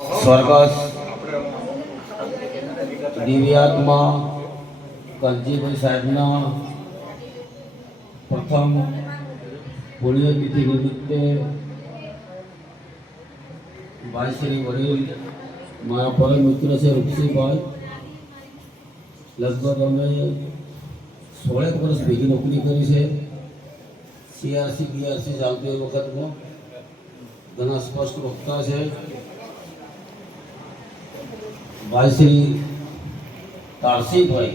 સ્વર્ગસ્થ દિવ્યાત્મા કલજીભાઈ સાહેબના પ્રથમ પુણ્યતિથિ નિમિત્તે ભાઈ શ્રી વડીલ મારા પરમ મિત્ર છે રૂપસિંહભાઈ, લગભગ અમે 16 વર્ષ ભેગી નોકરી કરી છે. CRC BRC ચાલતી એ વખતમાં ઘણા સ્પષ્ટ વક્તા છે. ભાઈ શ્રી તારસીભાઈ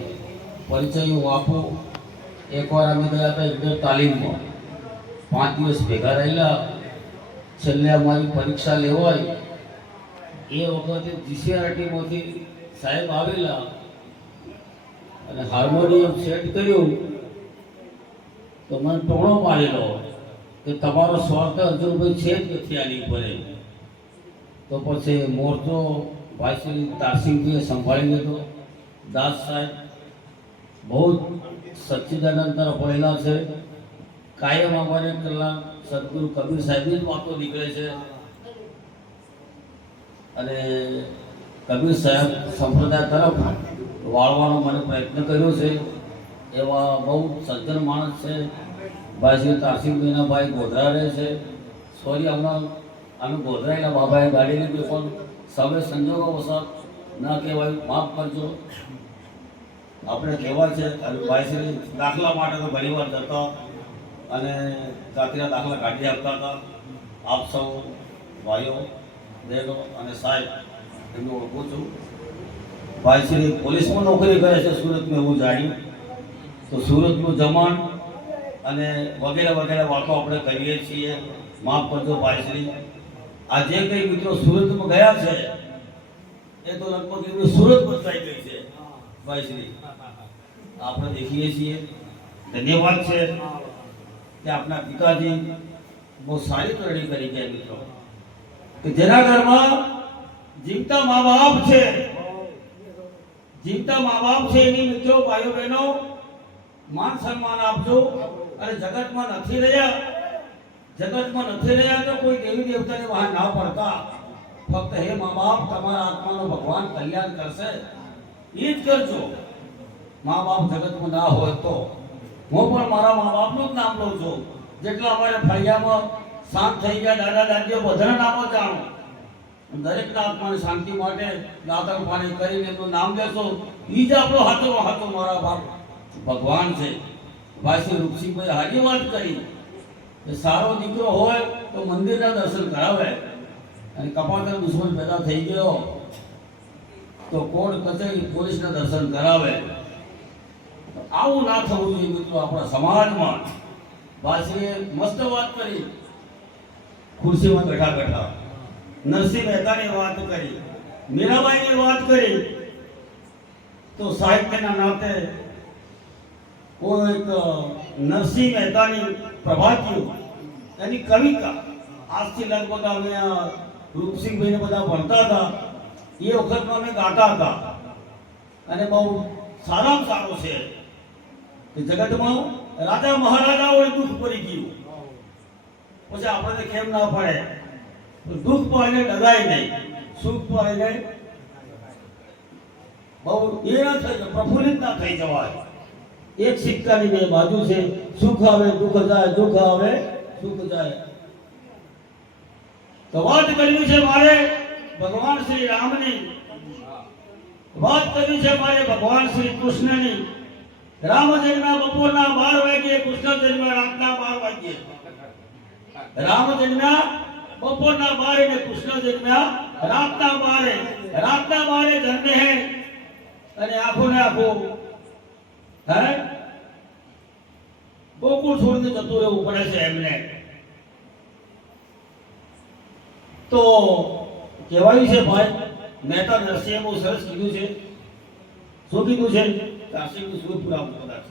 પરિચય હું આપું. એકવાર અમે ગયા હતા ઇન્ટર તાલીમમાં, 5 દિવસ ભેગા રહેલા. છેલ્લે અમારી પરીક્ષા લેવાય એ વખતે GCRTમાંથી સાહેબ આવેલા અને હાર્મોનિયમ સેટ કર્યું તો મને ટોણો મારેલો કે તમારો સ્વાર્થ અર્જુનભાઈ છે જ નથી આની પડે. તો પછી મોરચો ભાઈ શ્રી તારસિંહજીએ સંભાળી લીધો. દાસ સાહેબ બહુ સચ્ચિદાનંદ તરફ વળેલા છે. કાયમ અમારે કલાક સદગુરુ કબીર સાહેબની જ વાતો નીકળે છે અને કબીર સાહેબ સંપ્રદાય તરફ વાળવાનો મને પ્રયત્ન કર્યો છે. એવા બહુ સજ્જન માણસ છે. ભાઈ શ્રી તારસિંહભાઈના ભાઈ ગોધરા રહે છે. સોરી, હમણાં અમે ગોધરાયેલા બાબાએ ગાડી લીધી પણ સમય સંજોગો વસાત ના કહેવાય, માફ કરજો. આપણે કહેવાય છે ભાઈ શ્રી દાખલા માટે તો ઘણી વાર જતા અને જાતિના દાખલા કાઢી આપતા હતા. આપ સૌ ભાઈઓ બહેનો અને સાહેબ એમને ઓળખું છું. ભાઈ શ્રી પોલીસમાં નોકરી કરે છે સુરતમાં, એવું જાણ્યું. તો સુરતનું જમાન અને વગેરે વગેરે વાતો આપણે કરીએ છીએ. માફ કરજો ભાઈ શ્રી. આ જે કંઈ મિત્રો સુરતમાં ગયા છે એ તો લગભગ એમની સુરત બદલાઈ ગઈ છે ભાઈ શ્રી, આપણે દેખીએ છીએ. ધન્યવાદ છે કે આપણા પિતાજી બહુ સારી તરણી કરી ગયા મિત્રો, કે જેના ઘરમાં જીવતા મા બાપ છે, જીવતા મા બાપ છે એની મિત્રો ભાઈઓ બહેનો માન સન્માન આપજો. અને જગતમાં નથી રહ્યા તો કોઈ દેવી દેવતાને વાહન ના પડતા. ફક્ત હે મા બાપ, તમારા આત્માનો ભગવાન કલ્યાણ કરશે એ જ કરજો. મા બાપ જગતમાં ના હોય તો હું પણ મારા મા બાપનું જ નામ લઉં છું. જેટલા અમારે ફળિયામાં શાંત થઈ ગયા દાદા દાદીઓ બધાના નામો જાણો. દરેકના આત્માની શાંતિ માટે દાતર પાણી કરીને એમનું નામ લેશો એ જ આપણો હાથો મારા બાપ ભગવાન છે. ભાઈ શ્રી રૂપસિંહભાઈ હારી વાત કરી કે સારો દીકરો હોય તો મંદિરના દર્શન કરાવે અને કપાતર દુશ્મન પેદા થઈ ગયો તો કોર્ટ કચેરી પોલીસના દર્શન કરાવે. આવું ના થવું જોઈએ મિત્રો આપણા સમાજમાં. ભાઈશ્રીએ મસ્ત વાત કરી, ખુરશીમાં બેઠા બેઠા નરસિંહ મહેતાની વાત કરી, મીરાબાઈની વાત કરી. તો સાહિત્યના નાતે કોઈ નરસિંહ મહેતાની પ્રભાતિઓ એની કવિતા આજથી લગભગ અમે રૂપસિંહભાઈને બધા ભણતા હતા એ વખતમાં અમે ગાતા હતા અને બહુ સારામાં સારો છે કે જગતમાં રાજા મહારાજાઓએ દુઃખ પડી ગયું પછી આપણને કેમ ના પડે. દુઃખ પાડીને ડગાય નહીં, સુખ પાડીને બહુ એ ના થઈ જાય, પ્રફુલ્લિત ના થઈ જવાય. એક સિક્કાની બે બાજુ છે. સુખ આવે દુઃખ જાય, દુઃખ આવે સુખ જાય. તો વાત કરવી છે મારે ભગવાન શ્રી રામની, વાત કરવી છે મારે ભગવાન શ્રી કૃષ્ણની. રામ જન્મ્યા બપોરના 12 વાગ્યે, કૃષ્ણ જન્મ્યા રાતના 12 વાગ્યે. રામ જન્મ્યા બપોરના 12 અને કૃષ્ણ જન્મ્યા રાતના 12. રાતના 12 જન્મે હે અને આખો ને આખો ગોકુળ છોડીને જતું રહેવું પડે છે એમને. તો કહેવાયું છે ભાઈ મહેતા નરસિંહે બહુ સરસ કીધું છે. શું કીધું છે? કાશીનું સુર પૂરા કદાચ.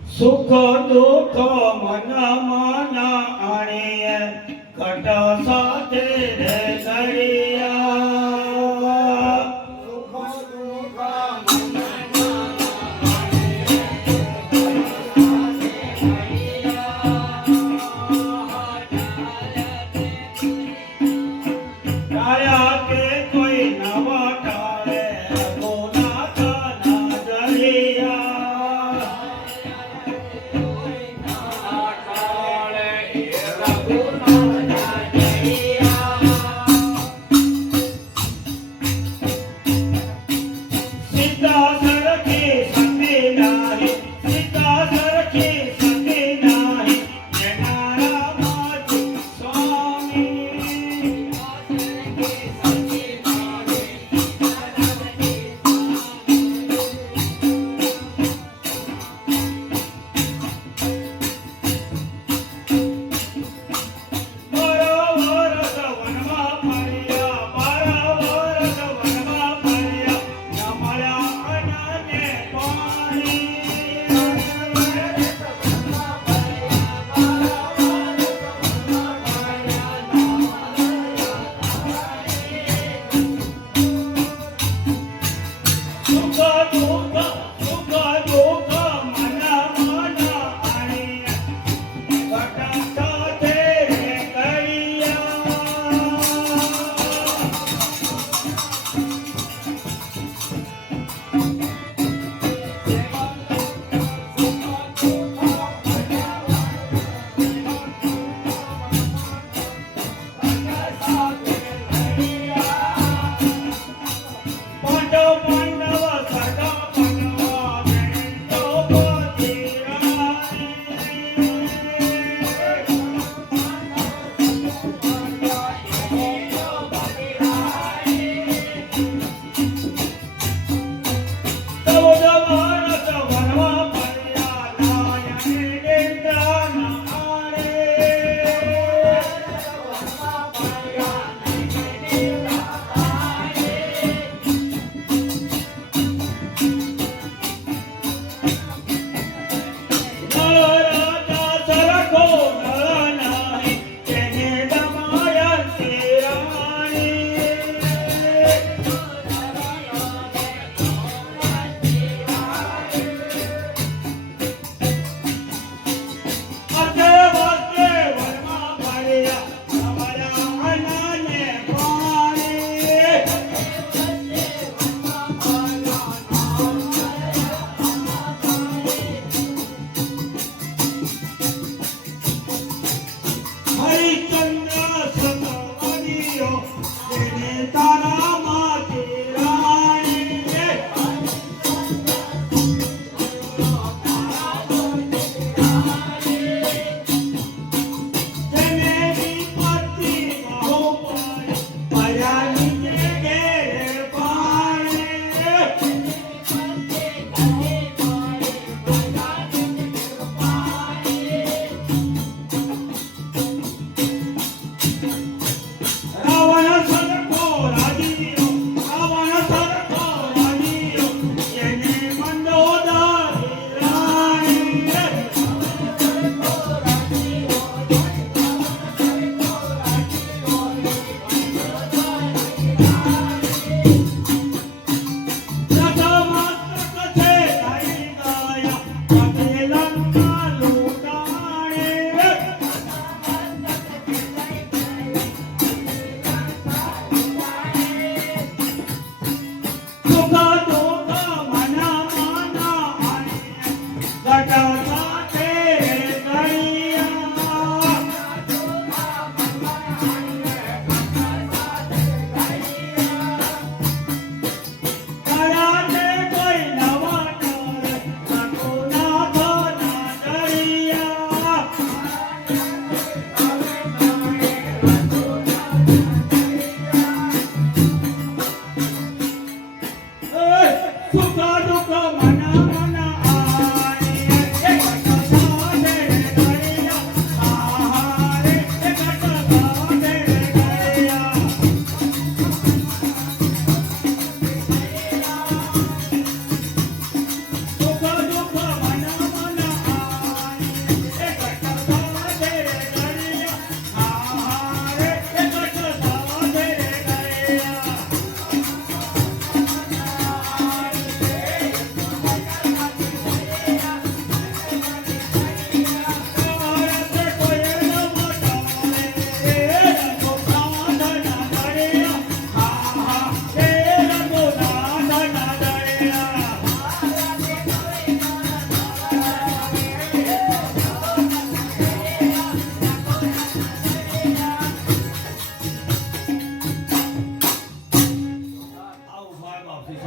સુખ દુઃખ મન માના આણે કટ સાથે રે સરિયા. આયા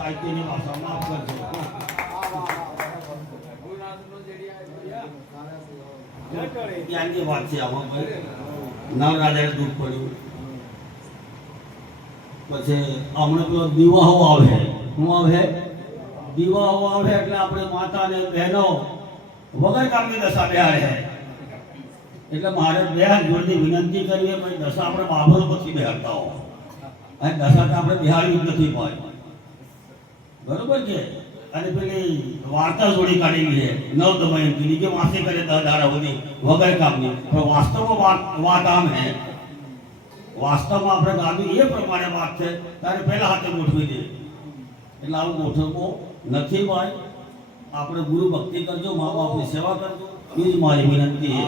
સાહિત્યની ભાષામાં આપ કરજો. ત્યાંની વાત છે આમાં ભાઈ. નવરાત્રે દુઃખ પડ્યું પછી હમણાં પેલો દિવાહો આવે. શું આવે? દિવાહો આવે એટલે આપણે માતા ને બહેનો વગર કામની દશા બેહાડે. એટલે મારે બે હાથ જોડની વિનંતી કરવી છે, ભાઈ દશા આપણે બાબરો પછી બેહાડતા હો, અને દશા તો આપણે બિહાડવી જ નથી ભાઈ, બરોબર છે. અને પેલી વાર્તા જોડી કાઢેલી છે નવ દમયંતીની, જે વાંચે કરે 10 દાડા સુધી વગર કામની, પણ વાસ્તવમાં વાત આમ હે, વાસ્તવમાં આપણે ગાવી એ પ્રમાણે વાત છે ત્યારે પહેલા હાથે ગોઠવી દે. એટલે આવું ગોઠવવો નથી ભાઈ. આપણે ગુરુ ભક્તિ કરજો, મા બાપની સેવા કરજો, એ જ મારી વિનંતી છે.